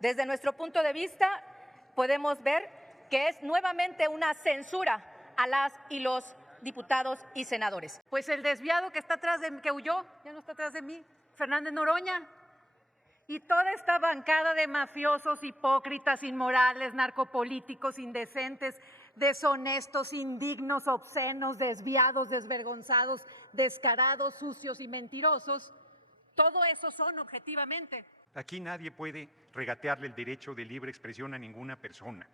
Desde nuestro punto de vista, podemos ver que es nuevamente una censura a las y los diputados y senadores. Pues el desviado que está atrás de mí, que huyó, ya no está atrás de mí, Fernández Noroña. Y toda esta bancada de mafiosos, hipócritas, inmorales, narcopolíticos, indecentes, deshonestos, indignos, obscenos, desviados, desvergonzados, descarados, sucios y mentirosos, todo eso son objetivamente. Aquí nadie puede regatearle el derecho de libre expresión a ninguna persona.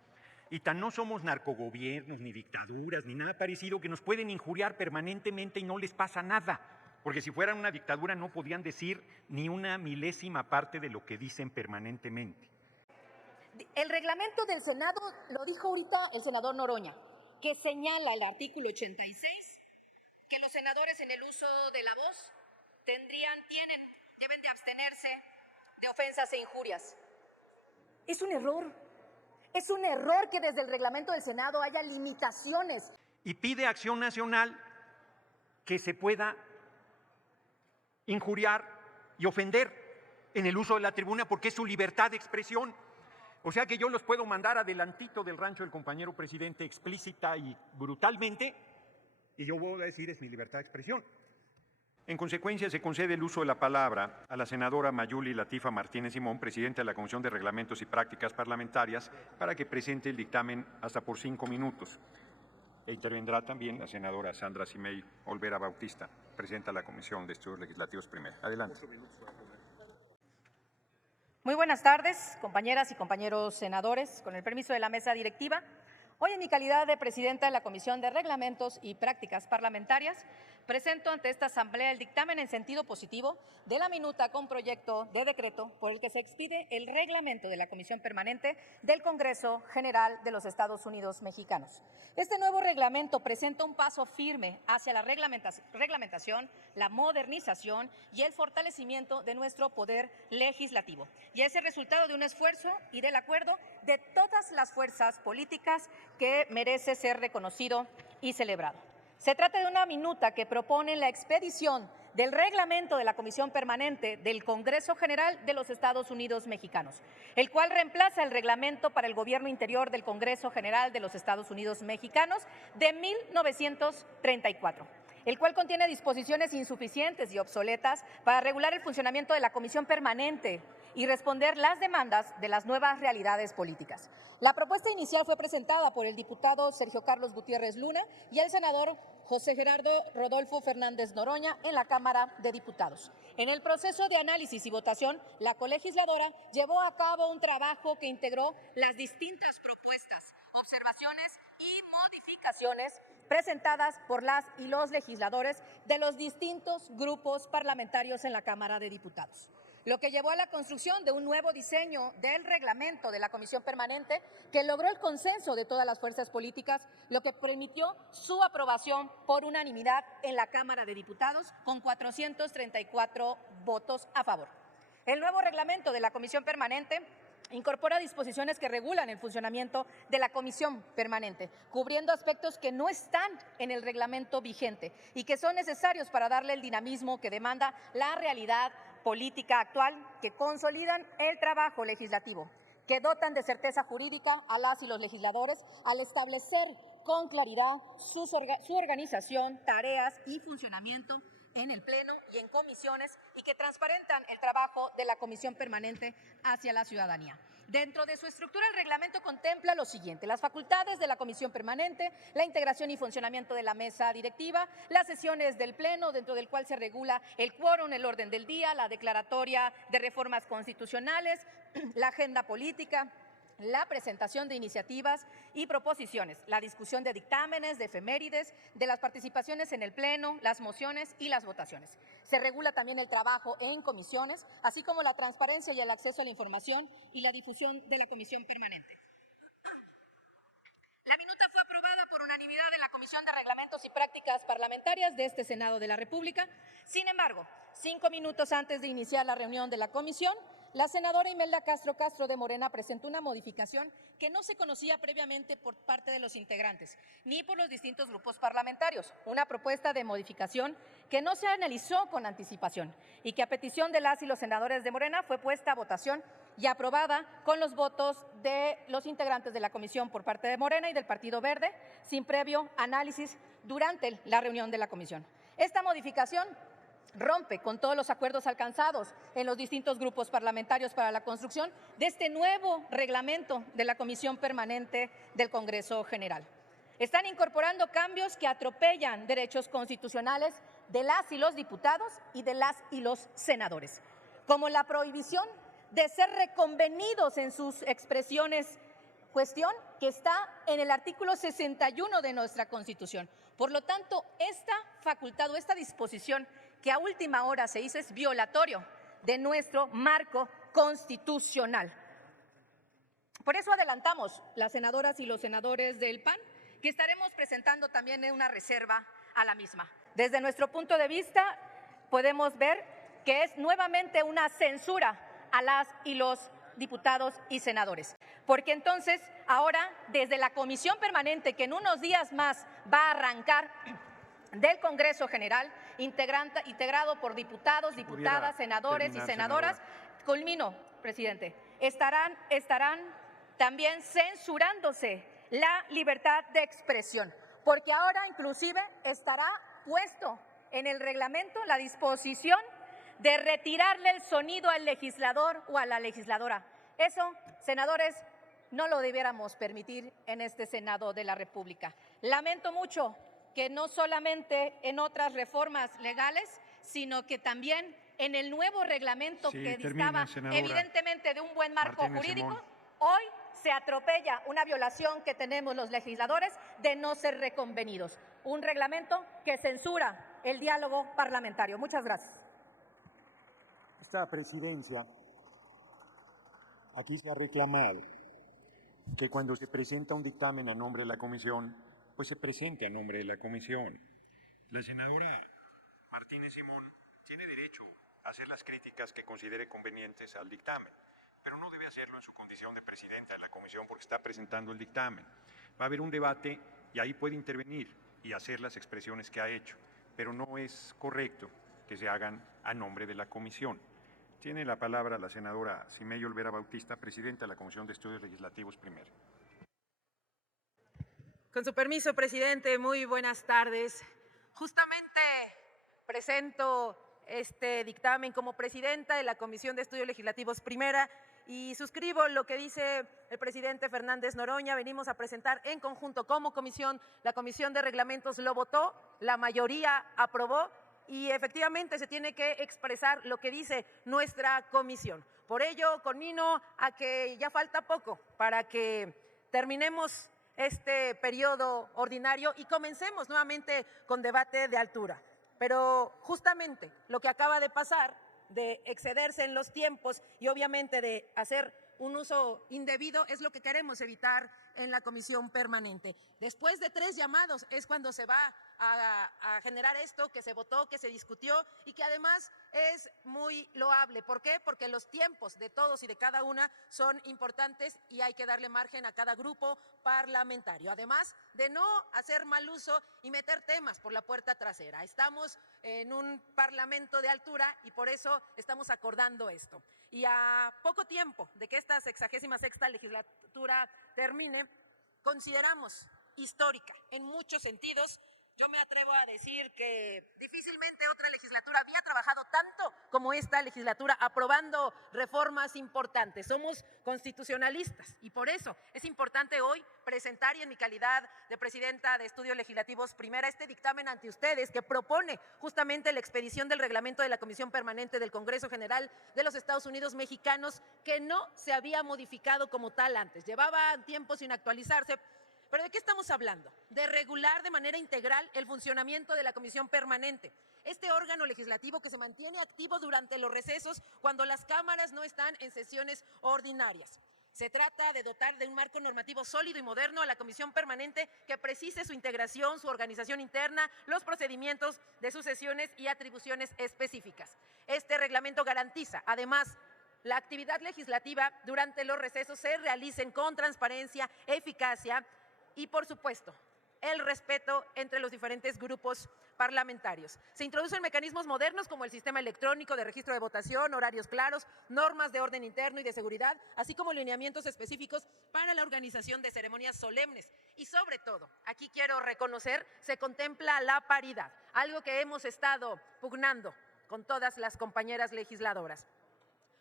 Y tan no somos narcogobiernos, ni dictaduras, ni nada parecido, que nos pueden injuriar permanentemente y no les pasa nada. Porque si fueran una dictadura no podrían decir ni una milésima parte de lo que dicen permanentemente. El reglamento del Senado, lo dijo ahorita el senador Noroña, que señala el artículo 86, que los senadores en el uso de la voz deben de abstenerse de ofensas e injurias. Es un error. Es un error que desde el reglamento del Senado haya limitaciones. Y pide a Acción Nacional que se pueda injuriar y ofender en el uso de la tribuna porque es su libertad de expresión. O sea que yo los puedo mandar adelantito del rancho del compañero presidente explícita y brutalmente y yo voy a decir es mi libertad de expresión. En consecuencia, se concede el uso de la palabra a la senadora Mayuli Latifa Martínez Simón, presidenta de la Comisión de Reglamentos y Prácticas Parlamentarias, para que presente el dictamen hasta por 5 minutos. E intervendrá también la senadora Sandra Simei Olvera Bautista, presidenta de la Comisión de Estudios Legislativos Primera. Adelante. Muy buenas tardes, compañeras y compañeros senadores. Con el permiso de la mesa directiva, hoy en mi calidad de presidenta de la Comisión de Reglamentos y Prácticas Parlamentarias, presento ante esta Asamblea el dictamen en sentido positivo de la minuta con proyecto de decreto por el que se expide el reglamento de la Comisión Permanente del Congreso General de los Estados Unidos Mexicanos. Este nuevo reglamento presenta un paso firme hacia la reglamentación, la modernización y el fortalecimiento de nuestro poder legislativo. Y es el resultado de un esfuerzo y del acuerdo de todas las fuerzas políticas que merece ser reconocido y celebrado. Se trata de una minuta que propone la expedición del reglamento de la Comisión Permanente del Congreso General de los Estados Unidos Mexicanos, el cual reemplaza el reglamento para el Gobierno Interior del Congreso General de los Estados Unidos Mexicanos de 1934. El cual contiene disposiciones insuficientes y obsoletas para regular el funcionamiento de la Comisión Permanente y responder las demandas de las nuevas realidades políticas. La propuesta inicial fue presentada por el diputado Sergio Carlos Gutiérrez Luna y el senador José Gerardo Rodolfo Fernández Noroña en la Cámara de Diputados. En el proceso de análisis y votación, la colegisladora llevó a cabo un trabajo que integró las distintas propuestas, observaciones y modificaciones presentadas por las y los legisladores de los distintos grupos parlamentarios en la Cámara de Diputados, lo que llevó a la construcción de un nuevo diseño del reglamento de la Comisión Permanente que logró el consenso de todas las fuerzas políticas, lo que permitió su aprobación por unanimidad en la Cámara de Diputados con 434 votos a favor. El nuevo reglamento de la Comisión Permanente incorpora disposiciones que regulan el funcionamiento de la Comisión Permanente, cubriendo aspectos que no están en el reglamento vigente y que son necesarios para darle el dinamismo que demanda la realidad política actual, que consolidan el trabajo legislativo, que dotan de certeza jurídica a las y los legisladores al establecer con claridad su organización, tareas y funcionamiento en el Pleno y en comisiones y que transparentan el trabajo de la Comisión Permanente hacia la ciudadanía. Dentro de su estructura, el reglamento contempla lo siguiente: las facultades de la Comisión Permanente, la integración y funcionamiento de la mesa directiva, las sesiones del Pleno, dentro del cual se regula el quórum, el orden del día, la declaratoria de reformas constitucionales, la agenda política, la presentación de iniciativas y proposiciones, la discusión de dictámenes, de efemérides, de las participaciones en el Pleno, las mociones y las votaciones. Se regula también el trabajo en comisiones, así como la transparencia y el acceso a la información y la difusión de la Comisión Permanente. La minuta fue aprobada por unanimidad en la Comisión de Reglamentos y Prácticas Parlamentarias de este Senado de la República. Sin embargo, 5 minutos antes de iniciar la reunión de la comisión, la senadora Imelda Castro Castro de Morena presentó una modificación que no se conocía previamente por parte de los integrantes, ni por los distintos grupos parlamentarios. Una propuesta de modificación que no se analizó con anticipación y que a petición de las y los senadores de Morena fue puesta a votación y aprobada con los votos de los integrantes de la comisión por parte de Morena y del Partido Verde, sin previo análisis durante la reunión de la comisión. Esta modificación rompe con todos los acuerdos alcanzados en los distintos grupos parlamentarios para la construcción de este nuevo reglamento de la Comisión Permanente del Congreso General. Están incorporando cambios que atropellan derechos constitucionales de las y los diputados y de las y los senadores, como la prohibición de ser reconvenidos en sus expresiones, cuestión que está en el artículo 61 de nuestra Constitución. Por lo tanto, esta facultad o esta disposición que a última hora se hizo es violatorio de nuestro marco constitucional. Por eso adelantamos, las senadoras y los senadores del PAN, que estaremos presentando también una reserva a la misma. Desde nuestro punto de vista, podemos ver que es nuevamente una censura a las y los diputados y senadores, porque entonces ahora desde la Comisión Permanente, que en unos días más va a arrancar del Congreso General, integrado por diputados, diputadas, senadores y senadoras, culmino, presidente, estarán también censurándose la libertad de expresión, porque ahora inclusive estará puesto en el reglamento la disposición de retirarle el sonido al legislador o a la legisladora. Eso, senadores, no lo debiéramos permitir en este Senado de la República. Lamento mucho que no solamente en otras reformas legales, sino que también en el nuevo reglamento que distaba evidentemente de un buen marco jurídico, hoy se atropella una violación que tenemos los legisladores de no ser reconvenidos. Un reglamento que censura el diálogo parlamentario. Muchas gracias. Esta presidencia, aquí se ha reclamado que cuando se presenta un dictamen a nombre de la comisión, pues se presente a nombre de la comisión. La senadora Martínez Simón tiene derecho a hacer las críticas que considere convenientes al dictamen, pero no debe hacerlo en su condición de presidenta de la comisión porque está presentando el dictamen. Va a haber un debate y ahí puede intervenir y hacer las expresiones que ha hecho, pero no es correcto que se hagan a nombre de la comisión. Tiene la palabra la senadora Ximei Olvera Bautista, presidenta de la Comisión de Estudios Legislativos Primera. Con su permiso, presidente, muy buenas tardes. Justamente presento este dictamen como presidenta de la Comisión de Estudios Legislativos Primera y suscribo lo que dice el presidente Fernández Noroña. Venimos a presentar en conjunto como comisión, la Comisión de Reglamentos lo votó, la mayoría aprobó y efectivamente se tiene que expresar lo que dice nuestra comisión. Por ello, conmino a que ya falta poco para que terminemos este periodo ordinario y comencemos nuevamente con debate de altura. Pero justamente lo que acaba de pasar, de excederse en los tiempos y obviamente de hacer un uso indebido, es lo que queremos evitar en la comisión permanente. Después de 3 llamados es cuando se va a generar esto que se votó, que se discutió y que además es muy loable. ¿Por qué? Porque los tiempos de todos y de cada una son importantes y hay que darle margen a cada grupo parlamentario. Además de no hacer mal uso y meter temas por la puerta trasera. Estamos en un parlamento de altura y por eso estamos acordando esto. Y a poco tiempo de que esta 66ª legislatura termine, consideramos histórica en muchos sentidos. Yo me atrevo a decir que difícilmente otra legislatura había trabajado tanto como esta legislatura, aprobando reformas importantes. Somos constitucionalistas y por eso es importante hoy presentar, y en mi calidad de presidenta de Estudios Legislativos Primera, este dictamen ante ustedes que propone justamente la expedición del reglamento de la Comisión Permanente del Congreso General de los Estados Unidos Mexicanos, que no se había modificado como tal antes. Llevaba tiempo sin actualizarse. ¿Pero de qué estamos hablando? De regular de manera integral el funcionamiento de la Comisión Permanente. Este órgano legislativo que se mantiene activo durante los recesos cuando las cámaras no están en sesiones ordinarias. Se trata de dotar de un marco normativo sólido y moderno a la Comisión Permanente que precise su integración, su organización interna, los procedimientos de sus sesiones y atribuciones específicas. Este reglamento garantiza, además, la actividad legislativa durante los recesos se realicen con transparencia, eficacia y, por supuesto, el respeto entre los diferentes grupos parlamentarios. Se introducen mecanismos modernos como el sistema electrónico de registro de votación, horarios claros, normas de orden interno y de seguridad, así como lineamientos específicos para la organización de ceremonias solemnes. Y sobre todo, aquí quiero reconocer, se contempla la paridad, algo que hemos estado pugnando con todas las compañeras legisladoras.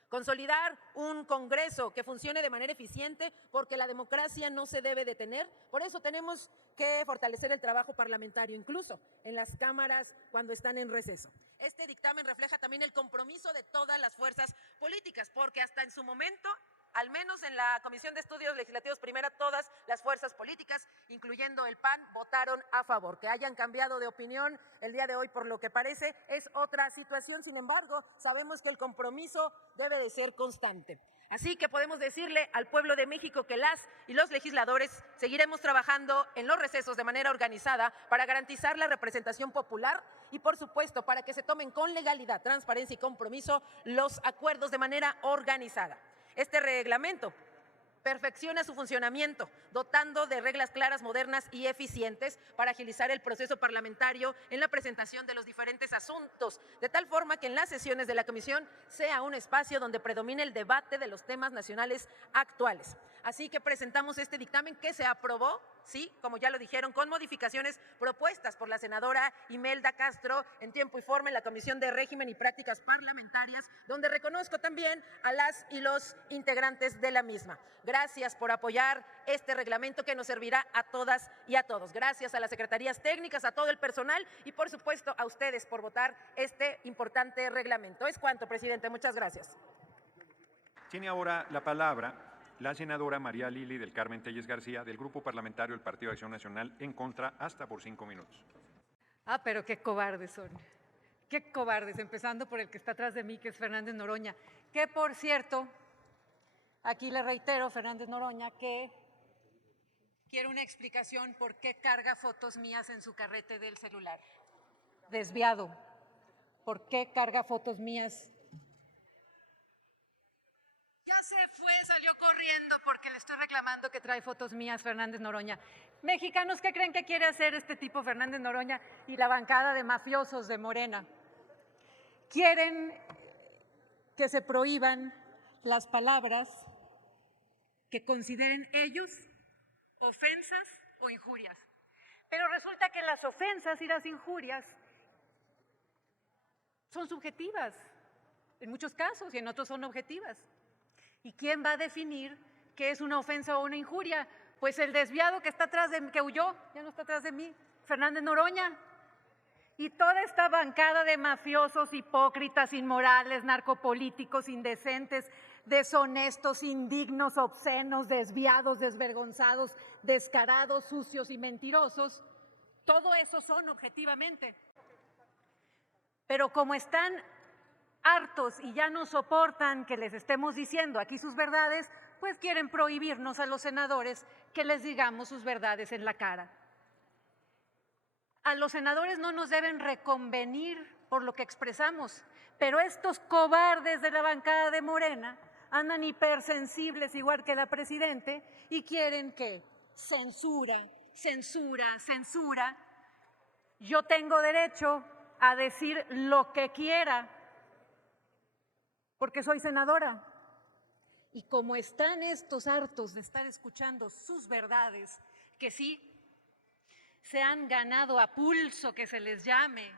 Consolidar un Congreso que funcione de manera eficiente, porque la democracia no se debe detener. Por eso tenemos que fortalecer el trabajo parlamentario, incluso en las cámaras cuando están en receso. Este dictamen refleja también el compromiso de todas las fuerzas políticas, porque hasta en su momento, al menos en la Comisión de Estudios Legislativos Primera, todas las fuerzas políticas, incluyendo el PAN, votaron a favor. Que hayan cambiado de opinión el día de hoy, por lo que parece, es otra situación. Sin embargo, sabemos que el compromiso debe de ser constante. Así que podemos decirle al pueblo de México que las y los legisladores seguiremos trabajando en los recesos de manera organizada para garantizar la representación popular y, por supuesto, para que se tomen con legalidad, transparencia y compromiso los acuerdos de manera organizada. Este reglamento perfecciona su funcionamiento, dotando de reglas claras, modernas y eficientes para agilizar el proceso parlamentario en la presentación de los diferentes asuntos, de tal forma que en las sesiones de la Comisión sea un espacio donde predomine el debate de los temas nacionales actuales. Así que presentamos este dictamen que se aprobó, sí, como ya lo dijeron, con modificaciones propuestas por la senadora Imelda Castro en tiempo y forma en la Comisión de Régimen y Prácticas Parlamentarias, donde reconozco también a las y los integrantes de la misma. Gracias por apoyar este reglamento que nos servirá a todas y a todos. Gracias a las secretarías técnicas, a todo el personal y, por supuesto, a ustedes por votar este importante reglamento. Es cuanto, presidente. Muchas gracias. Tiene ahora la palabra la senadora María Lili del Carmen Telles García, del Grupo Parlamentario del Partido de Acción Nacional, en contra, hasta por 5 minutos. Pero qué cobardes son. Qué cobardes, empezando por el que está atrás de mí, que es Fernández Noroña. Que, por cierto, aquí le reitero, Fernández Noroña, que quiero una explicación por qué carga fotos mías en su carrete del celular. Desviado. ¿Por qué carga fotos mías? Ya se fue, salió corriendo porque le estoy reclamando que trae fotos mías Fernández Noroña. Mexicanos, ¿qué creen que quiere hacer este tipo Fernández Noroña y la bancada de mafiosos de Morena? Quieren que se prohíban las palabras que consideren ellos ofensas o injurias. Pero resulta que las ofensas y las injurias son subjetivas, en muchos casos, y en otros son objetivas. ¿Y quién va a definir qué es una ofensa o una injuria? Pues el desviado que está atrás de mí, que huyó, ya no está atrás de mí, Fernández Noroña. Y toda esta bancada de mafiosos, hipócritas, inmorales, narcopolíticos, indecentes, deshonestos, indignos, obscenos, desviados, desvergonzados, descarados, sucios y mentirosos, todo eso son objetivamente. Pero como están hartos y ya no soportan que les estemos diciendo aquí sus verdades, pues quieren prohibirnos a los senadores que les digamos sus verdades en la cara. A los senadores no nos deben reconvenir por lo que expresamos, pero estos cobardes de la bancada de Morena andan hipersensibles igual que la presidente y quieren que censura, censura, censura. Yo tengo derecho a decir lo que quiera porque soy senadora. Y como están estos hartos de estar escuchando sus verdades, que sí, se han ganado a pulso que se les llame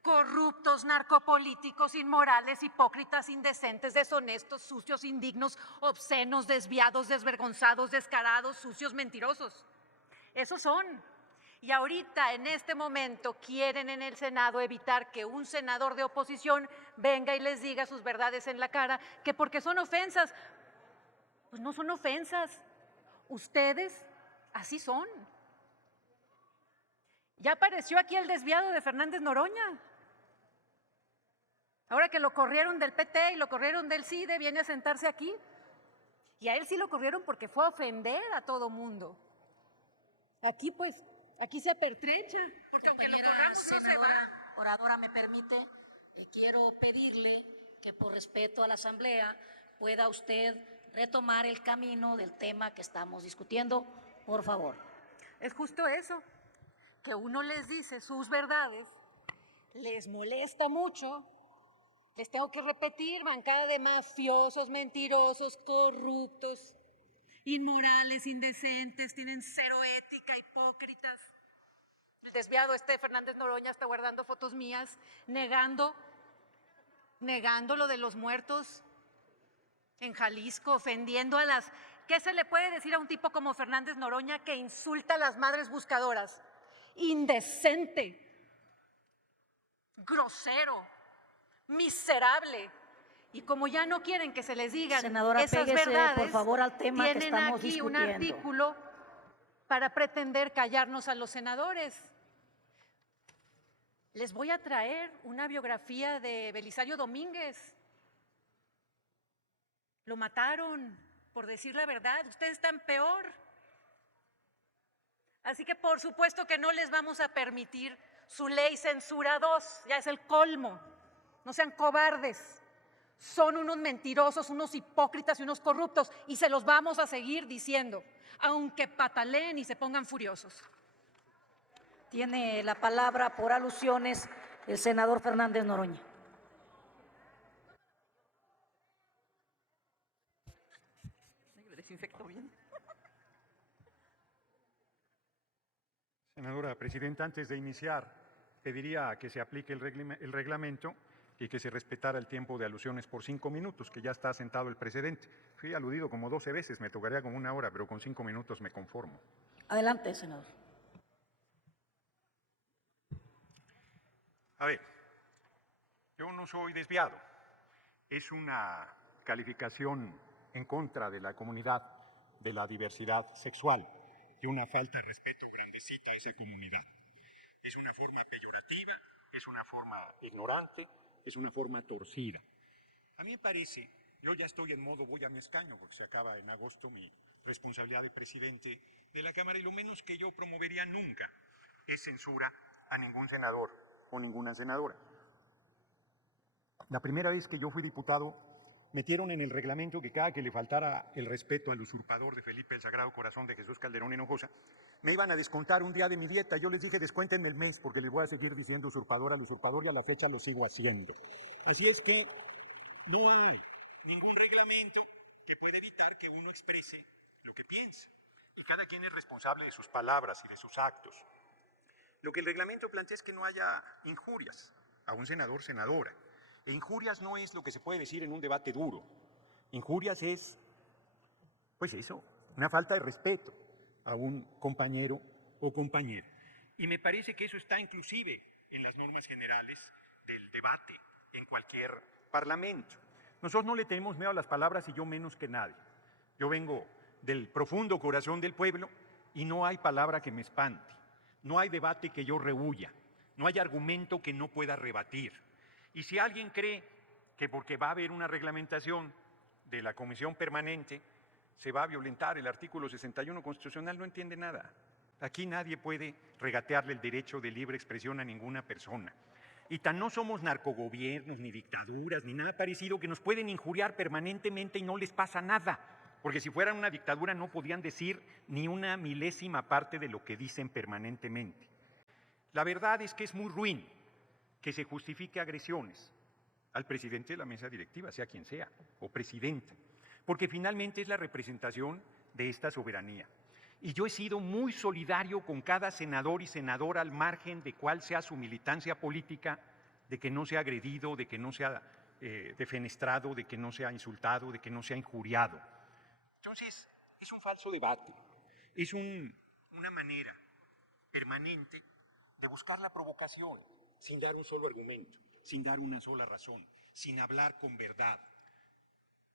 corruptos, narcopolíticos, inmorales, hipócritas, indecentes, deshonestos, sucios, indignos, obscenos, desviados, desvergonzados, descarados, sucios, mentirosos. Esos son. Y ahorita, en este momento, quieren en el Senado evitar que un senador de oposición venga y les diga sus verdades en la cara, que porque son ofensas. Pues no son ofensas. Ustedes así son. Ya apareció aquí el desviado de Fernández Noroña. Ahora que lo corrieron del PT y lo corrieron del CIDE, viene a sentarse aquí. Y a él sí lo corrieron porque fue a ofender a todo mundo. Aquí pues, aquí se pertrecha. Porque aunque lo corramos no se va. Oradora, me permite, y quiero pedirle que por respeto a la Asamblea pueda usted retomar el camino del tema que estamos discutiendo, por favor. Es justo eso, que uno les dice sus verdades les molesta mucho, les tengo que repetir, bancada de mafiosos, mentirosos, corruptos, inmorales, indecentes, tienen cero ética, hipócritas. El desviado Fernández Noroña está guardando fotos mías, negando lo de los muertos en Jalisco, ofendiendo a las... ¿Qué se le puede decir a un tipo como Fernández Noroña que insulta a las madres buscadoras? Indecente, grosero, miserable. Y como ya no quieren que se les digan Senadora, esas péguese, verdades, por favor, al tema que tienen estamos aquí un discutiendo. artículo para pretender callarnos a los senadores. Les voy a traer una biografía de Belisario Domínguez. Lo mataron por decir la verdad. Ustedes están peor. Así que por supuesto que no les vamos a permitir su ley censura 2. Ya es el colmo. No sean cobardes. Son unos mentirosos, unos hipócritas y unos corruptos. Y se los vamos a seguir diciendo, aunque pataleen y se pongan furiosos. Tiene la palabra por alusiones el senador Fernández Noroña. Desinfecto bien. Senadora Presidenta, antes de iniciar, pediría que se aplique el reglamento y que se respetara el tiempo de alusiones por 5 minutos, que ya está sentado el precedente. Fui aludido como 12 veces, me tocaría como 1 hora, pero con 5 minutos me conformo. Adelante, senador. A ver, yo no soy desviado. Es una calificación en contra de la comunidad de la diversidad sexual y una falta de respeto grandecita a esa comunidad. Es una forma peyorativa, es una forma ignorante, es una forma torcida. A mí me parece, yo ya estoy en modo voy a mi escaño porque se acaba en agosto mi responsabilidad de presidente de la Cámara y lo menos que yo promovería nunca es censura a ningún senador o ninguna senadora. La primera vez que yo fui diputado, metieron en el reglamento que cada que le faltara el respeto al usurpador de Felipe el Sagrado Corazón de Jesús Calderón Hinojosa, me iban a descontar un día de mi dieta. Yo les dije, descuéntenme el mes, porque les voy a seguir diciendo usurpador al usurpador y a la fecha lo sigo haciendo. Así es que no hay ningún reglamento que pueda evitar que uno exprese lo que piensa. Y cada quien es responsable de sus palabras y de sus actos. Lo que el reglamento plantea es que no haya injurias a un senador, senadora. E injurias no es lo que se puede decir en un debate duro. Injurias es, pues eso, una falta de respeto a un compañero o compañera. Y me parece que eso está inclusive en las normas generales del debate en cualquier parlamento. Nosotros no le tenemos miedo a las palabras y yo menos que nadie. Yo vengo del profundo corazón del pueblo y no hay palabra que me espante. No hay debate que yo rehuya. No hay argumento que no pueda rebatir. Y si alguien cree que porque va a haber una reglamentación de la Comisión Permanente se va a violentar el artículo 61 constitucional, no entiende nada. Aquí nadie puede regatearle el derecho de libre expresión a ninguna persona. Y tan no somos narcogobiernos, ni dictaduras, ni nada parecido, que nos pueden injuriar permanentemente y no les pasa nada. Porque si fueran una dictadura no podían decir ni una milésima parte de lo que dicen permanentemente. La verdad es que es muy ruin que se justifique agresiones al presidente de la mesa directiva, sea quien sea, o presidenta, porque finalmente es la representación de esta soberanía. Y yo he sido muy solidario con cada senador y senadora al margen de cuál sea su militancia política, de que no sea agredido, de que no sea defenestrado, de que no sea insultado, de que no sea injuriado. Entonces, es un falso debate, es una manera permanente de buscar la provocación, sin dar un solo argumento, sin dar una sola razón, sin hablar con verdad.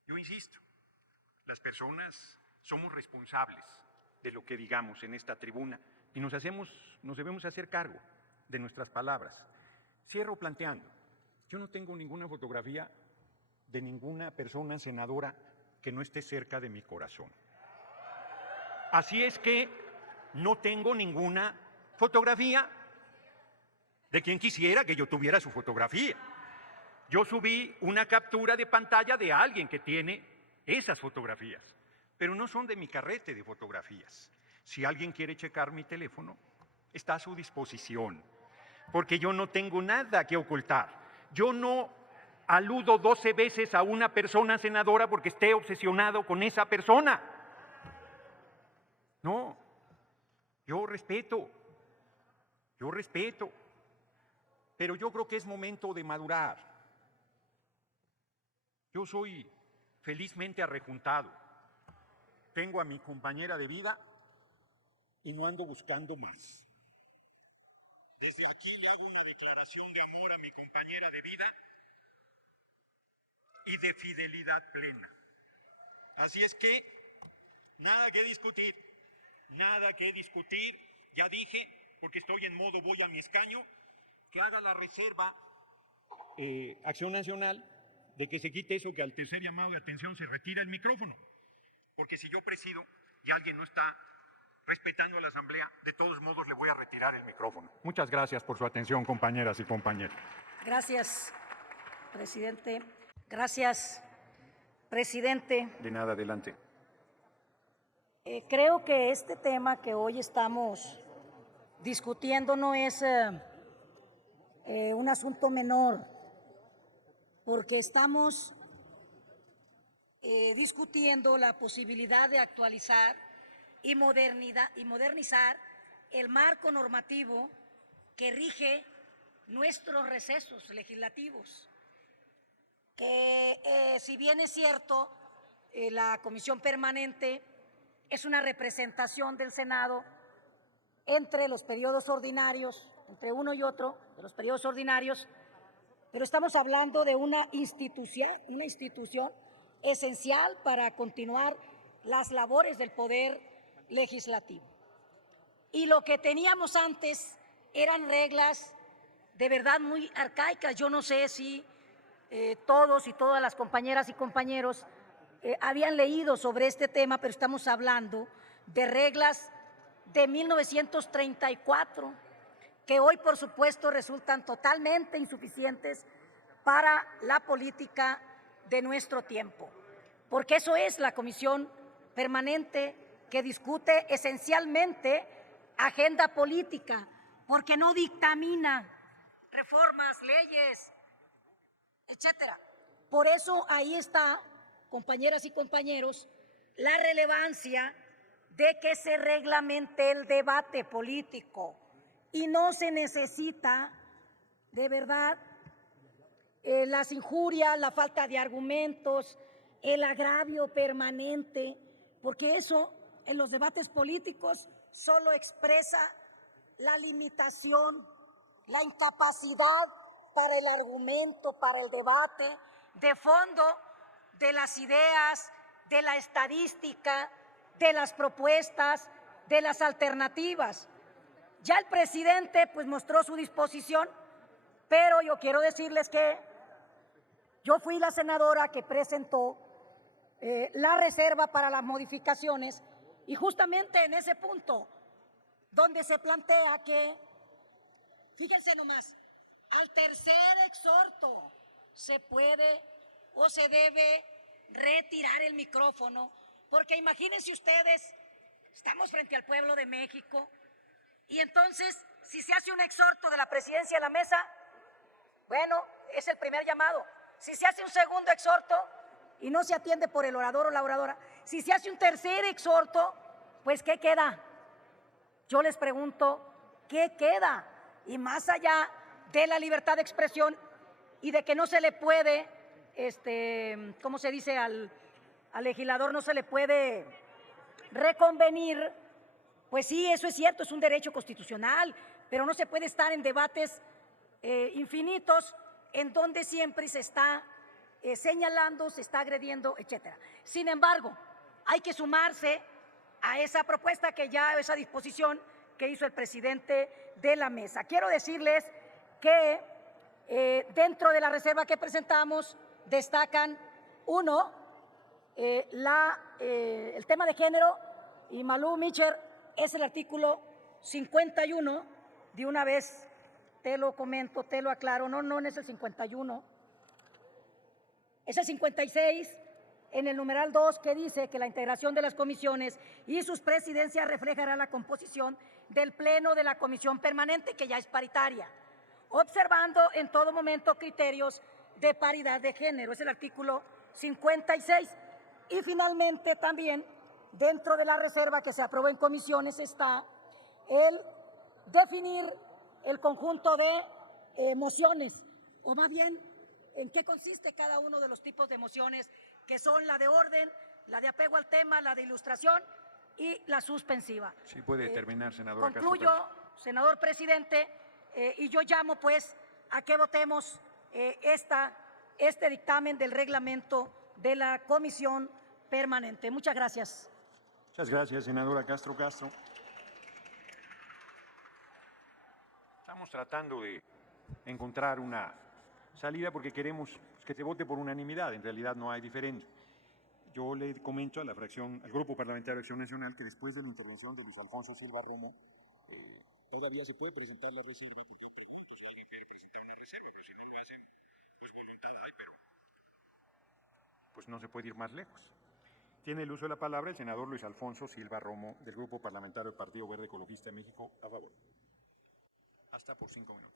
Yo insisto, las personas somos responsables de lo que digamos en esta tribuna y nos debemos hacer cargo de nuestras palabras. Cierro planteando, yo no tengo ninguna fotografía de ninguna persona senadora que no esté cerca de mi corazón. Así es que no tengo ninguna fotografía de quien quisiera que yo tuviera su fotografía. Yo subí una captura de pantalla de alguien que tiene esas fotografías, pero no son de mi carrete de fotografías. Si alguien quiere checar mi teléfono, está a su disposición. porque yo no tengo nada que ocultar. Yo no aludo 12 veces a una persona senadora porque esté obsesionado con esa persona. No, yo respeto, pero yo creo que es momento de madurar. Yo soy felizmente arrejuntado. Tengo a mi compañera de vida y no ando buscando más. Desde aquí le hago una declaración de amor a mi compañera de vida y de fidelidad plena. Así es que, nada que discutir, ya dije, porque estoy en modo voy a mi escaño, que haga la reserva Acción Nacional de que se quite eso que al tercer llamado de atención se retira el micrófono. Porque si yo presido y alguien no está respetando a la Asamblea, de todos modos le voy a retirar el micrófono. Muchas gracias por su atención, compañeras y compañeros. Gracias, presidente. Gracias, presidente. De nada, adelante. Creo que este tema que hoy estamos discutiendo no es un asunto menor, porque estamos discutiendo la posibilidad de actualizar y modernizar el marco normativo que rige nuestros recesos legislativos. Que si bien es cierto, la Comisión Permanente es una representación del Senado entre los periodos ordinarios, entre uno y otro de los periodos ordinarios, pero estamos hablando de una institución esencial para continuar las labores del Poder Legislativo. Y lo que teníamos antes eran reglas de verdad muy arcaicas. Yo no sé si todos y todas las compañeras y compañeros habían leído sobre este tema, pero estamos hablando de reglas de 1934, que hoy, por supuesto, resultan totalmente insuficientes para la política de nuestro tiempo, porque eso es la Comisión Permanente, que discute esencialmente agenda política, porque no dictamina reformas, leyes, etcétera. Por eso ahí está, compañeras y compañeros, la relevancia de que se reglamente el debate político y no se necesita, de verdad, las injurias, la falta de argumentos, el agravio permanente, porque eso en los debates políticos solo expresa la limitación, la incapacidad para el argumento, para el debate de fondo de las ideas, de la estadística, de las propuestas, de las alternativas. Ya el presidente pues mostró su disposición, pero yo quiero decirles que yo fui la senadora que presentó la reserva para las modificaciones, y justamente en ese punto donde se plantea que, fíjense nomás, al tercer exhorto se puede o se debe retirar el micrófono, porque imagínense ustedes, estamos frente al pueblo de México, y entonces si se hace un exhorto de la presidencia de la mesa, bueno, es el primer llamado. Si se hace un segundo exhorto y no se atiende por el orador o la oradora, si se hace un tercer exhorto, pues ¿qué queda? Yo les pregunto, ¿qué queda? Y más allá de la libertad de expresión y de que no se le puede, ¿cómo se dice? Al legislador no se le puede reconvenir, pues sí, eso es cierto, es un derecho constitucional, pero no se puede estar en debates infinitos en donde siempre se está señalando, se está agrediendo, etcétera. Sin embargo, hay que sumarse a esa propuesta esa disposición que hizo el presidente de la mesa. Quiero decirles que dentro de la reserva que presentamos destacan, uno, el tema de género, y Malú Micher, es el artículo 51, de una vez te lo comento, te lo aclaro, no es el 51, es el 56, en el numeral 2, que dice que la integración de las comisiones y sus presidencias reflejará la composición del Pleno de la Comisión Permanente, que ya es paritaria. observando en todo momento criterios de paridad de género. Es el artículo 56. Y finalmente también dentro de la reserva que se aprobó en comisiones está el definir el conjunto de mociones, o más bien en qué consiste cada uno de los tipos de mociones, que son la de orden, la de apego al tema, la de ilustración y la suspensiva. Sí, puede terminar, senadora Castro. Concluyo, senador presidente, y yo llamo pues a que votemos este dictamen del reglamento de la Comisión Permanente. Muchas gracias. Muchas gracias, senadora Castro. Estamos tratando de encontrar una salida porque queremos que se vote por unanimidad. En realidad no hay diferencia. Yo le comento a la fracción, al Grupo Parlamentario de Acción Nacional, que después de la intervención de Luis Alfonso Silva Romo, todavía se puede presentar la reserva, porque hay preguntas si alguien quiere presentar una reserva, pero si no lo hacen, pues voluntad hay, pero pues no se puede ir más lejos. Tiene el uso de la palabra el senador Luis Alfonso Silva Romo, del Grupo Parlamentario del Partido Verde Ecologista de México. A favor. Hasta por 5 minutos.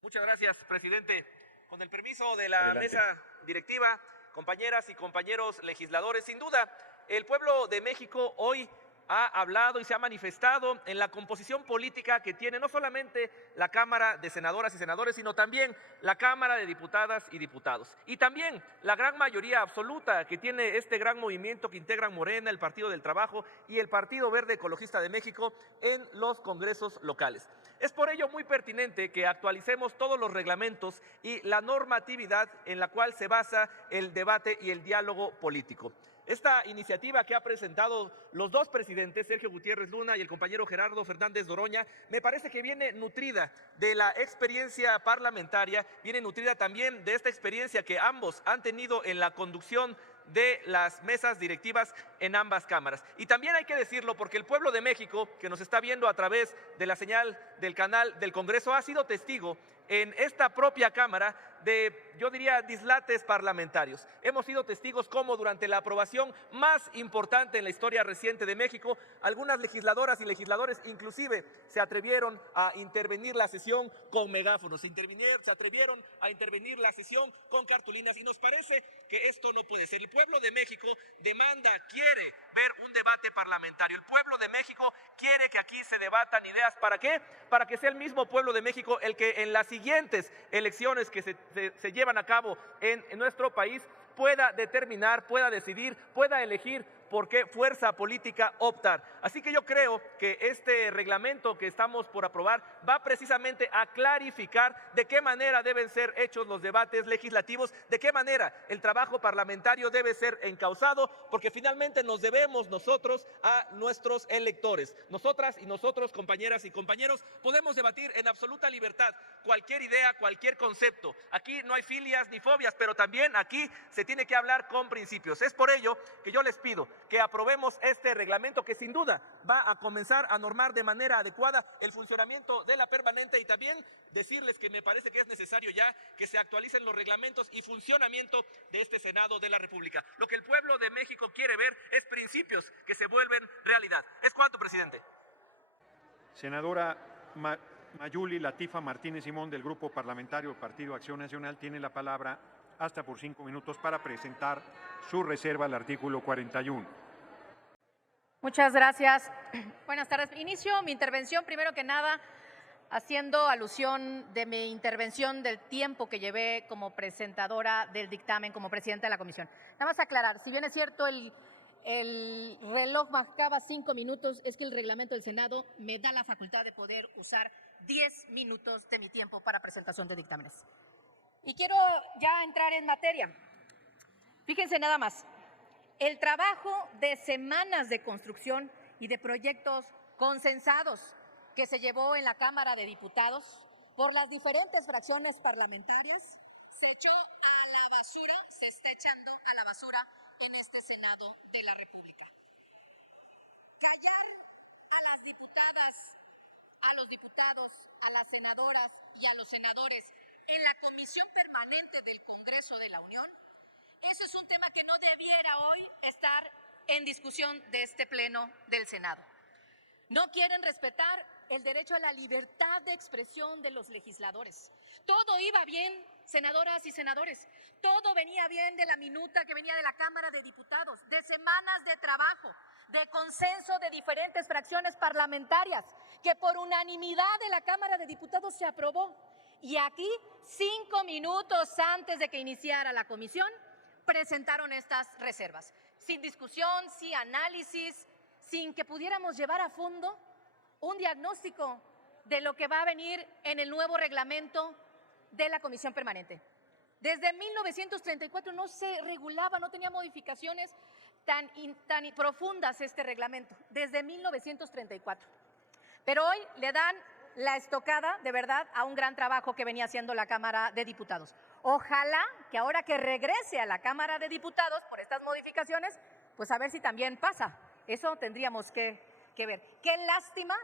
Muchas gracias, presidente. Con el permiso de la mesa directiva, compañeras y compañeros legisladores, sin duda, el pueblo de México hoy ha hablado y se ha manifestado en la composición política que tiene no solamente la Cámara de Senadoras y Senadores, sino también la Cámara de Diputadas y Diputados. Y también la gran mayoría absoluta que tiene este gran movimiento que integran Morena, el Partido del Trabajo y el Partido Verde Ecologista de México en los congresos locales. Es por ello muy pertinente que actualicemos todos los reglamentos y la normatividad en la cual se basa el debate y el diálogo político. Esta iniciativa que ha presentado los dos presidentes, Sergio Gutiérrez Luna y el compañero Gerardo Fernández Noroña, me parece que viene nutrida de la experiencia parlamentaria, viene nutrida también de esta experiencia que ambos han tenido en la conducción de las mesas directivas en ambas cámaras. Y también hay que decirlo porque el pueblo de México, que nos está viendo a través de la señal del canal del Congreso, ha sido testigo en esta propia Cámara de, yo diría, dislates parlamentarios. Hemos sido testigos cómo durante la aprobación más importante en la historia reciente de México, algunas legisladoras y legisladores inclusive se atrevieron a intervenir la sesión con megáfonos, se atrevieron a intervenir la sesión con cartulinas, y nos parece que esto no puede ser. El pueblo de México demanda, quiere ver un debate parlamentario. El pueblo de México quiere que aquí se debatan ideas. ¿Para qué? Para que sea el mismo pueblo de México el que en las siguientes elecciones que se llevan a cabo en nuestro país pueda determinar, pueda decidir, pueda elegir por qué fuerza política optar. Así que yo creo que este reglamento que estamos por aprobar va precisamente a clarificar de qué manera deben ser hechos los debates legislativos, de qué manera el trabajo parlamentario debe ser encauzado, porque finalmente nos debemos nosotros a nuestros electores. Nosotras y nosotros, compañeras y compañeros, podemos debatir en absoluta libertad cualquier idea, cualquier concepto. Aquí no hay filias ni fobias, pero también aquí se tiene que hablar con principios. Es por ello que yo les pido que aprobemos este reglamento que sin duda va a comenzar a normar de manera adecuada el funcionamiento de la permanente, y también decirles que me parece que es necesario ya que se actualicen los reglamentos y funcionamiento de este Senado de la República. Lo que el pueblo de México quiere ver es principios que se vuelven realidad. ¿Es cuánto, presidente? Senadora Mayuli Latifa Martínez Simón, del Grupo Parlamentario Partido Acción Nacional, tiene la palabra hasta por 5 minutos para presentar su reserva al artículo 41. Muchas gracias. Buenas tardes. Inicio mi intervención, primero que nada, haciendo alusión de mi intervención del tiempo que llevé como presentadora del dictamen, como presidenta de la comisión. Nada más aclarar, si bien es cierto el reloj marcaba 5 minutos, es que el reglamento del Senado me da la facultad de poder usar 10 minutos de mi tiempo para presentación de dictámenes. Y quiero ya entrar en materia. Fíjense nada más, el trabajo de semanas de construcción y de proyectos consensados que se llevó en la Cámara de Diputados por las diferentes fracciones parlamentarias se echó a la basura, se está echando a la basura en este Senado de la República. Callar a las diputadas, a los diputados, a las senadoras y a los senadores en la Comisión Permanente del Congreso de la Unión, eso es un tema que no debiera hoy estar en discusión de este Pleno del Senado. No quieren respetar el derecho a la libertad de expresión de los legisladores. Todo iba bien, senadoras y senadores. Todo venía bien de la minuta que venía de la Cámara de Diputados, de semanas de trabajo, de consenso de diferentes fracciones parlamentarias, que por unanimidad de la Cámara de Diputados se aprobó. Y aquí, 5 minutos antes de que iniciara la comisión, presentaron estas reservas. Sin discusión, sin análisis, sin que pudiéramos llevar a fondo un diagnóstico de lo que va a venir en el nuevo reglamento de la Comisión Permanente. Desde 1934 no se regulaba, no tenía modificaciones tan profundas este reglamento, desde 1934. Pero hoy le dan la estocada, de verdad, a un gran trabajo que venía haciendo la Cámara de Diputados. Ojalá que ahora que regrese a la Cámara de Diputados por estas modificaciones, pues a ver si también pasa. Eso tendríamos que ver. Qué lástima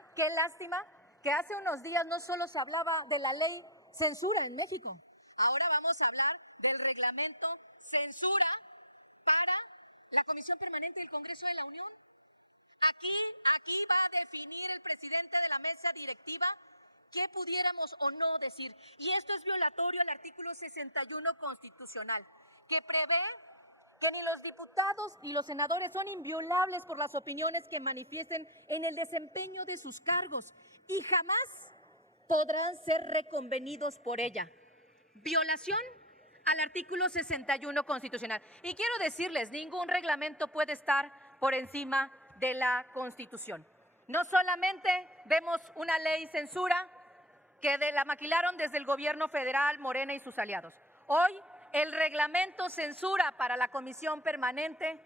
que hace unos días no solo se hablaba de la ley censura en México. Ahora vamos a hablar del reglamento censura para la Comisión Permanente del Congreso de la Unión. Aquí va a definir el presidente de la mesa directiva qué pudiéramos o no decir. Y esto es violatorio al artículo 61 constitucional, que prevé que ni los diputados ni los senadores son inviolables por las opiniones que manifiesten en el desempeño de sus cargos y jamás podrán ser reconvenidos por ella. Violación al artículo 61 constitucional. Y quiero decirles, ningún reglamento puede estar por encima de la Constitución. No solamente vemos una ley censura que la maquilaron desde el gobierno federal, Morena y sus aliados. Hoy el reglamento censura para la Comisión Permanente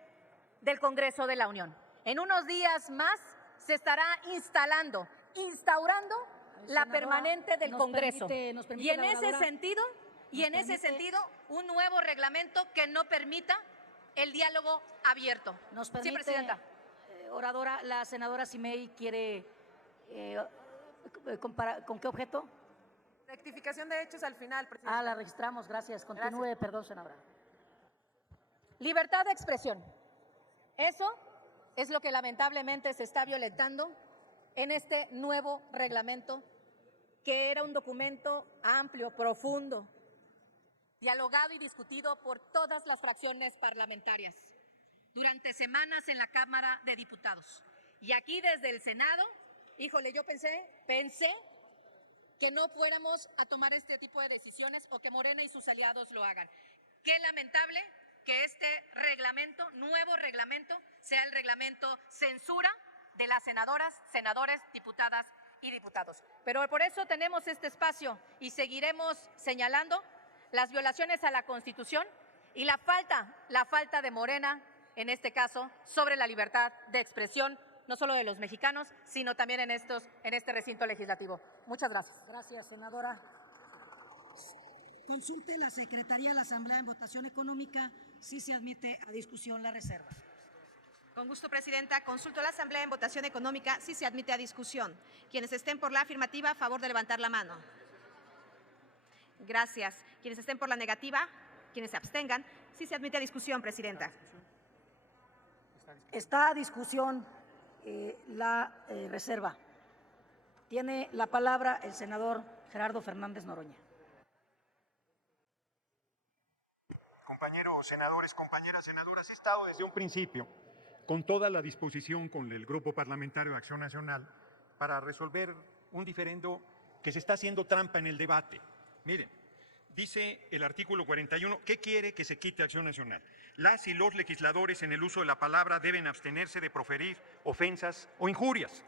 del Congreso de la Unión. En unos días más se estará instaurando la permanente del Congreso. Y en ese sentido, un nuevo reglamento que no permita el diálogo abierto. Nos permite, sí, Presidenta. Oradora, la senadora Simei quiere, ¿con qué objeto? Rectificación de hechos al final, Presidenta. La registramos, gracias. Continúe, gracias. Perdón, senadora. Libertad de expresión. Eso es lo que lamentablemente se está violentando en este nuevo reglamento, que era un documento amplio, profundo, dialogado y discutido por todas las fracciones parlamentarias durante semanas en la Cámara de Diputados. Y aquí desde el Senado, híjole, yo pensé que no fuéramos a tomar este tipo de decisiones o que Morena y sus aliados lo hagan. Qué lamentable que este reglamento, nuevo reglamento, sea el reglamento censura de las senadoras, senadores, diputadas y diputados. Pero por eso tenemos este espacio y seguiremos señalando las violaciones a la Constitución y la falta de Morena, en este caso, sobre la libertad de expresión, no solo de los mexicanos, sino también en este recinto legislativo. Muchas gracias. Gracias, senadora. Consulte la Secretaría de la Asamblea en votación económica si se admite a discusión la reserva. Con gusto, Presidenta. Consulto a la Asamblea en votación económica si se admite a discusión. Quienes estén por la afirmativa, a favor de levantar la mano. Gracias. Quienes estén por la negativa, quienes se abstengan, si se admite a discusión, Presidenta. Está a discusión la reserva. Tiene la palabra el senador Gerardo Fernández Noroña. Compañeros senadores, compañeras senadoras, he estado desde un principio con toda la disposición con el Grupo Parlamentario de Acción Nacional para resolver un diferendo que se está haciendo trampa en el debate. Miren, dice el artículo 41, ¿qué quiere que se quite Acción Nacional? Las y los legisladores en el uso de la palabra deben abstenerse de proferir ofensas o injurias.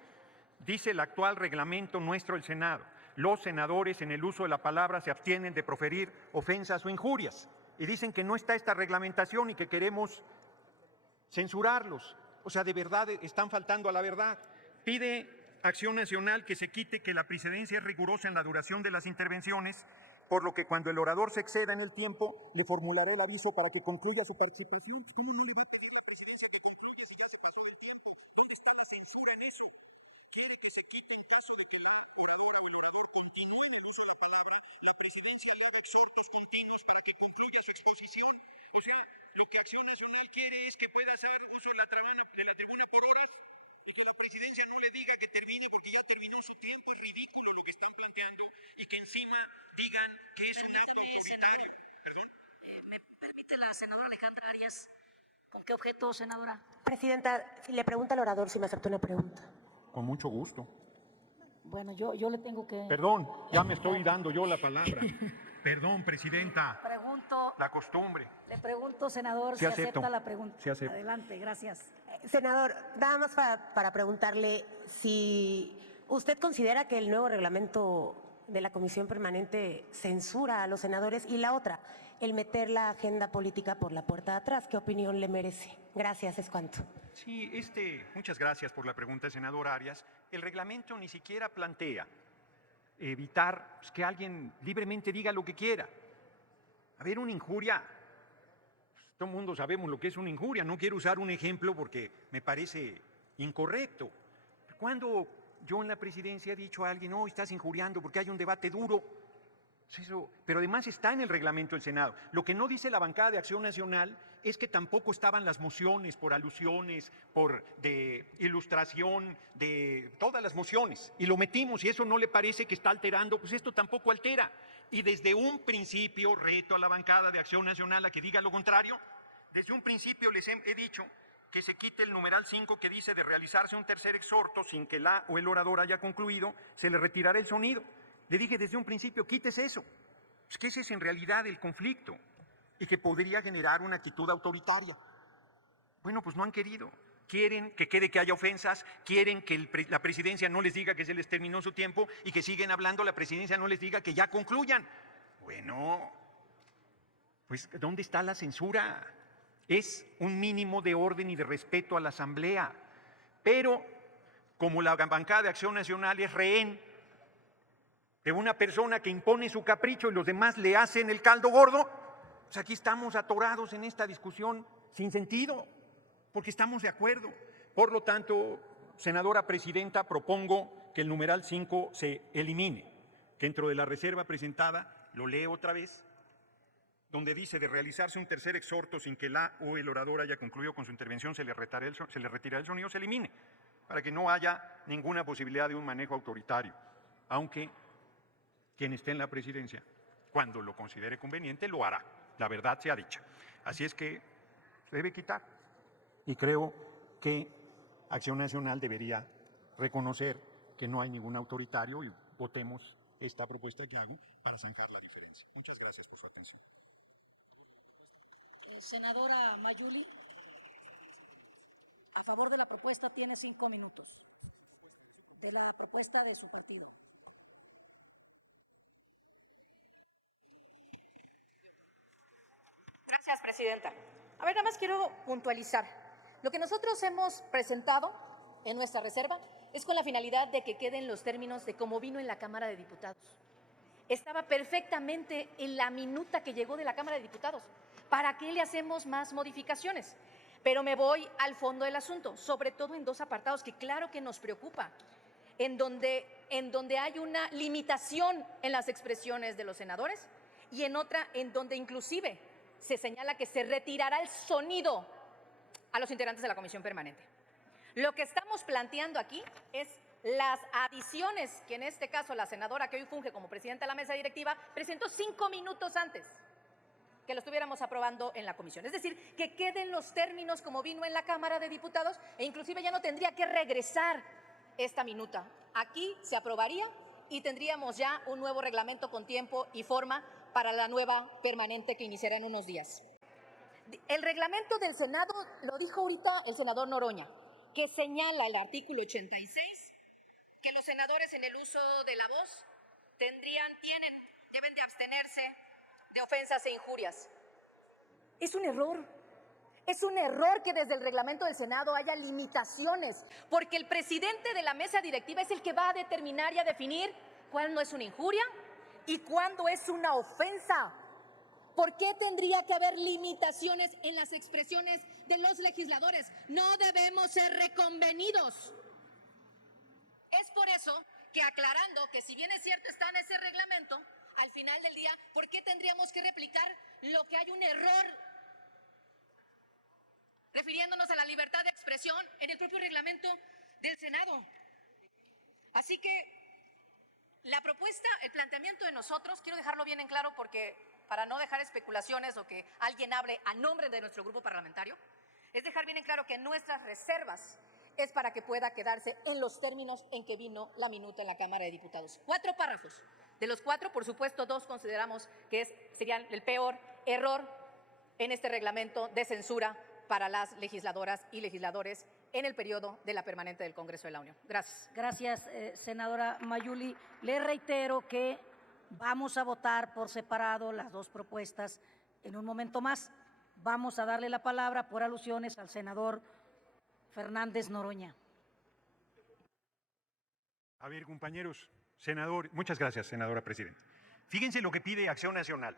Dice el actual reglamento nuestro, el Senado, los senadores en el uso de la palabra se abstienen de proferir ofensas o injurias. Y dicen que no está esta reglamentación y que queremos censurarlos. O sea, de verdad están faltando a la verdad. Pide Acción Nacional que se quite que la precedencia es rigurosa en la duración de las intervenciones, por lo que cuando el orador se exceda en el tiempo, le formularé el aviso para que concluya su participación. Tribuna por horas y que la presidencia no le diga que termine porque ya terminó su tiempo. objeto, senadora. Presidenta, le pregunta al orador si me acepta una pregunta. Con mucho gusto. Bueno, yo le tengo que... Perdón, ya me estoy dando yo la palabra. Perdón, Presidenta. Pregunto, La costumbre. le pregunto, senador, Sí si acepto. acepta la pregunta. Sí acepto. Adelante, gracias. Senador, nada más para preguntarle si usted considera que el nuevo reglamento de la Comisión Permanente censura a los senadores, y la otra, el meter la agenda política por la puerta de atrás. ¿Qué opinión le merece? Gracias, es cuanto. Sí, muchas gracias por la pregunta, senador Arias. El reglamento ni siquiera plantea evitar que alguien libremente diga lo que quiera. A ver, una injuria, todo el mundo sabemos lo que es una injuria. No quiero usar un ejemplo porque me parece incorrecto. Cuando yo en la presidencia he dicho a alguien, no, estás injuriando porque hay un debate duro, pues eso, pero además está en el reglamento del Senado. Lo que no dice la bancada de Acción Nacional es que tampoco estaban las mociones por alusiones, de ilustración, de todas las mociones, y lo metimos, y eso no le parece que está alterando, pues esto tampoco altera. Y desde un principio reto a la bancada de Acción Nacional a que diga lo contrario. Desde un principio les he dicho que se quite el numeral 5 que dice de realizarse un tercer exhorto sin que la o el orador haya concluido, se le retirará el sonido. Le dije desde un principio, quítese eso. Es que ese es en realidad el conflicto y que podría generar una actitud autoritaria. Bueno, pues no han querido. Quieren que quede que haya ofensas, quieren que la presidencia no les diga que se les terminó su tiempo y que siguen hablando, la presidencia no les diga que ya concluyan. Bueno, pues ¿dónde está la censura? Es un mínimo de orden y de respeto a la Asamblea. Pero como la bancada de Acción Nacional es rehén de una persona que impone su capricho y los demás le hacen el caldo gordo, pues aquí estamos atorados en esta discusión sin sentido, porque estamos de acuerdo. Por lo tanto, senadora presidenta, propongo que el numeral 5 se elimine, que dentro de la reserva presentada, lo leo otra vez, donde dice de realizarse un tercer exhorto sin que la o el orador haya concluido con su intervención, se le retirará el sonido, se elimine, para que no haya ninguna posibilidad de un manejo autoritario, aunque quien esté en la presidencia, cuando lo considere conveniente, lo hará. La verdad sea dicha. Así es que se debe quitar. Y creo que Acción Nacional debería reconocer que no hay ningún autoritario y votemos esta propuesta que hago para zanjar la diferencia. Muchas gracias por su atención. Senadora Mayuli, a favor de la propuesta tiene 5 minutos. De la propuesta de su partido. Gracias, Presidenta. A ver, nada más quiero puntualizar. Lo que nosotros hemos presentado en nuestra reserva es con la finalidad de que queden los términos de cómo vino en la Cámara de Diputados. Estaba perfectamente en la minuta que llegó de la Cámara de Diputados. ¿Para qué le hacemos más modificaciones? Pero me voy al fondo del asunto, sobre todo en dos apartados que claro que nos preocupa, en donde hay una limitación en las expresiones de los senadores y en otra en donde inclusive se señala que se retirará el sonido a los integrantes de la Comisión Permanente. Lo que estamos planteando aquí es las adiciones que en este caso la senadora que hoy funge como presidenta de la mesa directiva presentó 5 minutos antes que lo estuviéramos aprobando en la comisión. Es decir, que queden los términos como vino en la Cámara de Diputados e inclusive ya no tendría que regresar esta minuta. Aquí se aprobaría y tendríamos ya un nuevo reglamento con tiempo y forma para la nueva permanente que iniciará en unos días. El reglamento del Senado, lo dijo ahorita el senador Noroña, que señala el artículo 86, que los senadores en el uso de la voz deben de abstenerse de ofensas e injurias. Es un error. Es un error que desde el reglamento del Senado haya limitaciones, porque el presidente de la mesa directiva es el que va a determinar y a definir cuándo es una injuria y cuándo es una ofensa. ¿Por qué tendría que haber limitaciones en las expresiones de los legisladores? No debemos ser reconvenidos. Es por eso que aclarando que si bien es cierto está en ese reglamento, al final del día, ¿por qué tendríamos que replicar lo que hay un error refiriéndonos a la libertad de expresión en el propio reglamento del Senado? Así que la propuesta, el planteamiento de nosotros, quiero dejarlo bien en claro porque para no dejar especulaciones o que alguien hable a nombre de nuestro grupo parlamentario, es dejar bien en claro que nuestras reservas es para que pueda quedarse en los términos en que vino la minuta en la Cámara de Diputados. 4 párrafos. De los 4, por supuesto, 2 consideramos que serían el peor error en este reglamento de censura para las legisladoras y legisladores en el periodo de la permanente del Congreso de la Unión. Gracias. Gracias, senadora Mayuli. Le reitero que vamos a votar por separado las 2 propuestas en un momento más. Vamos a darle la palabra por alusiones al senador Fernández Noroña. A ver, compañeros, senador, muchas gracias, senadora presidenta. Fíjense lo que pide Acción Nacional.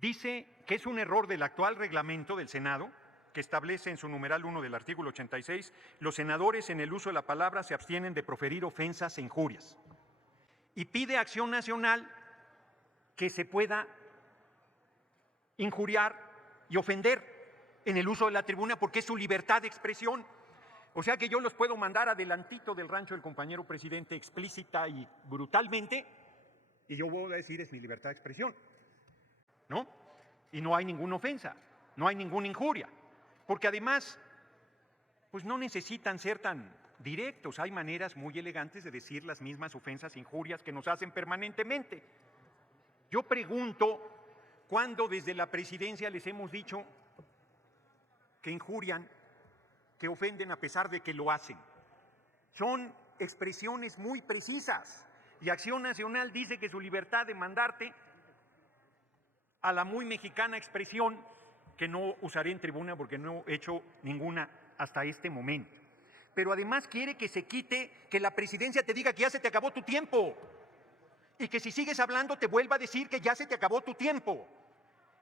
Dice que es un error del actual reglamento del Senado, que establece en su numeral 1 del artículo 86, los senadores en el uso de la palabra se abstienen de proferir ofensas e injurias. Y pide Acción Nacional que se pueda injuriar y ofender en el uso de la tribuna porque es su libertad de expresión. O sea que yo los puedo mandar adelantito del rancho del compañero presidente explícita y brutalmente, y yo voy a decir es mi libertad de expresión, ¿no? Y no hay ninguna ofensa, no hay ninguna injuria, porque además, pues no necesitan ser tan directos, hay maneras muy elegantes de decir las mismas ofensas e injurias que nos hacen permanentemente. Yo pregunto, ¿cuándo desde la presidencia les hemos dicho que injurian, que ofenden a pesar de que lo hacen? Son expresiones muy precisas y Acción Nacional dice que su libertad de mandarte a la muy mexicana expresión, que no usaré en tribuna porque no he hecho ninguna hasta este momento. Pero además quiere que se quite, que la presidencia te diga que ya se te acabó tu tiempo y que si sigues hablando te vuelva a decir que ya se te acabó tu tiempo.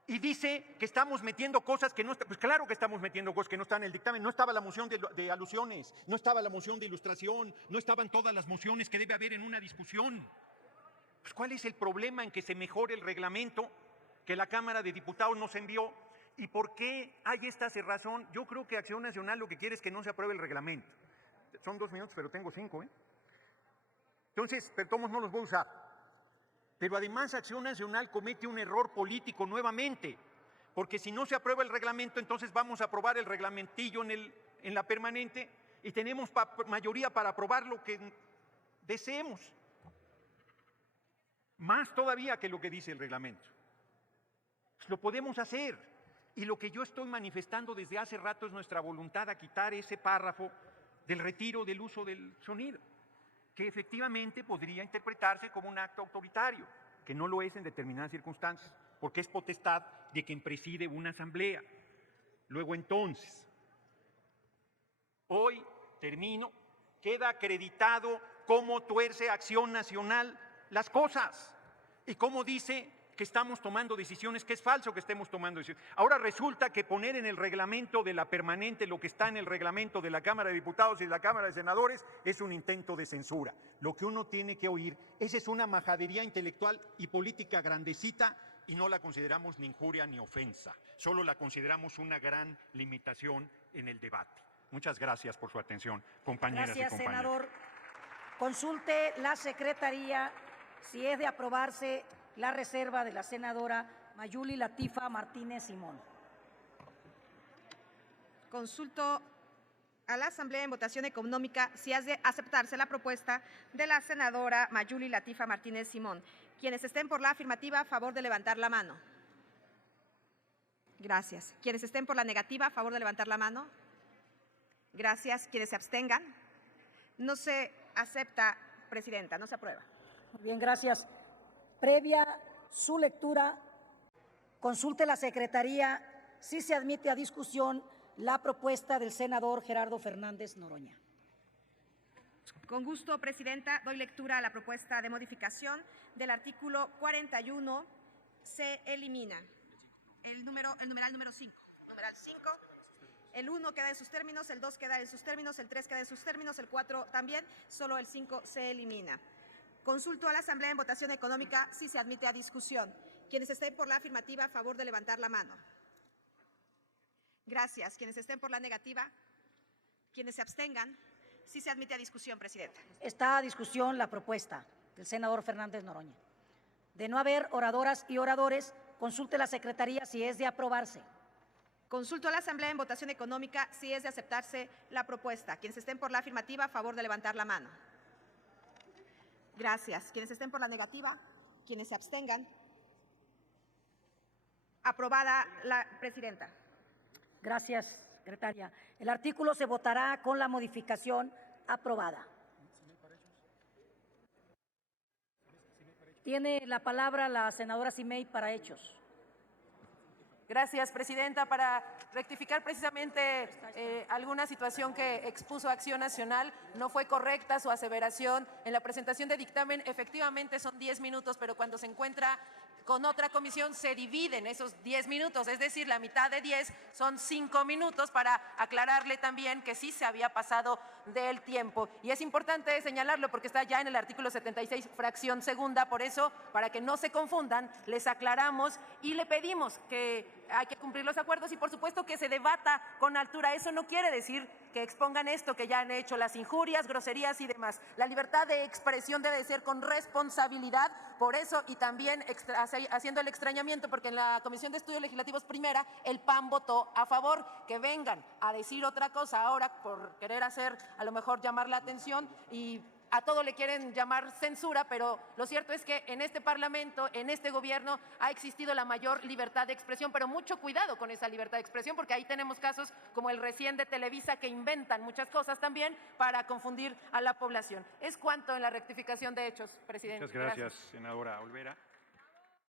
Y dice que estamos metiendo cosas que no están, pues claro que estamos metiendo cosas que no están en el dictamen. No estaba la moción de alusiones, no estaba la moción de ilustración, no estaban todas las mociones que debe haber en una discusión. Pues ¿cuál es el problema en que se mejore el reglamento que la Cámara de Diputados nos envió? ¿Y por qué hay esta cerrazón? Yo creo que Acción Nacional lo que quiere es que no se apruebe el reglamento. Son 2 minutos, pero tengo 5, ¿eh? Entonces, pero todos no los voy a usar. Pero además Acción Nacional comete un error político nuevamente, porque si no se aprueba el reglamento, entonces vamos a aprobar el reglamentillo en la permanente y tenemos mayoría para aprobar lo que deseemos. Más todavía que lo que dice el reglamento. Pues lo podemos hacer. Y lo que yo estoy manifestando desde hace rato es nuestra voluntad a quitar ese párrafo del retiro del uso del sonido, que efectivamente podría interpretarse como un acto autoritario, que no lo es en determinadas circunstancias, porque es potestad de quien preside una asamblea. Luego entonces, hoy termino, queda acreditado cómo tuerce Acción Nacional las cosas y cómo dice que estamos tomando decisiones, que es falso que estemos tomando decisiones. Ahora resulta que poner en el reglamento de la permanente lo que está en el reglamento de la Cámara de Diputados y de la Cámara de Senadores es un intento de censura. Lo que uno tiene que oír, esa es una majadería intelectual y política grandecita y no la consideramos ni injuria ni ofensa, solo la consideramos una gran limitación en el debate. Muchas gracias por su atención, compañeras y compañeros. Gracias, senador. Consulte la Secretaría si es de aprobarse la reserva de la senadora Mayuli Latifa Martínez Simón. Consulto a la Asamblea en votación económica si has de aceptarse la propuesta de la senadora Mayuli Latifa Martínez Simón. Quienes estén por la afirmativa, a favor de levantar la mano. Gracias. Quienes estén por la negativa, a favor de levantar la mano. Gracias. Quienes se abstengan. No se acepta, Presidenta, no se aprueba. Muy bien, gracias. Previa su lectura, consulte la Secretaría si se admite a discusión la propuesta del senador Gerardo Fernández Noroña. Con gusto, Presidenta, doy lectura a la propuesta de modificación del artículo 41. Se elimina el numeral número 5. Numeral 5. El 1 queda en sus términos, el 2 queda en sus términos, el 3 queda en sus términos, el 4 también, solo el 5 se elimina. Consulto a la Asamblea en votación económica si se admite a discusión. Quienes estén por la afirmativa, a favor de levantar la mano. Gracias. Quienes estén por la negativa, quienes se abstengan, si se admite a discusión, Presidenta. Está a discusión la propuesta del senador Fernández Noroña. De no haber oradoras y oradores, consulte la Secretaría si es de aprobarse. Consulto a la Asamblea en votación económica si es de aceptarse la propuesta. Quienes estén por la afirmativa, a favor de levantar la mano. Gracias. Quienes estén por la negativa, quienes se abstengan. Aprobada la presidenta. Gracias, secretaria. El artículo se votará con la modificación aprobada. Tiene la palabra la senadora Simei para hechos. Gracias, presidenta. Para rectificar precisamente alguna situación que expuso Acción Nacional, no fue correcta su aseveración en la presentación de dictamen. Efectivamente son 10 minutos, pero cuando se encuentra con otra comisión se dividen esos 10 minutos, es decir, la mitad de 10 son 5 minutos, para aclararle también que sí se había pasado del tiempo. Y es importante señalarlo porque está ya en el artículo 76, fracción segunda, por eso, para que no se confundan, les aclaramos y le pedimos que hay que cumplir los acuerdos y por supuesto que se debata con altura. Eso no quiere decir que expongan esto que ya han hecho, las injurias, groserías y demás. La libertad de expresión debe ser con responsabilidad, por eso, y también haciendo el extrañamiento, porque en la Comisión de Estudios Legislativos primera el PAN votó a favor. Que vengan a decir otra cosa ahora por querer hacer, a lo mejor llamar la atención, y a todo le quieren llamar censura, pero lo cierto es que en este Parlamento, en este gobierno, ha existido la mayor libertad de expresión, pero mucho cuidado con esa libertad de expresión, porque ahí tenemos casos como el recién de Televisa, que inventan muchas cosas también para confundir a la población. Es cuanto en la rectificación de hechos, presidente. Muchas gracias, senadora Olvera.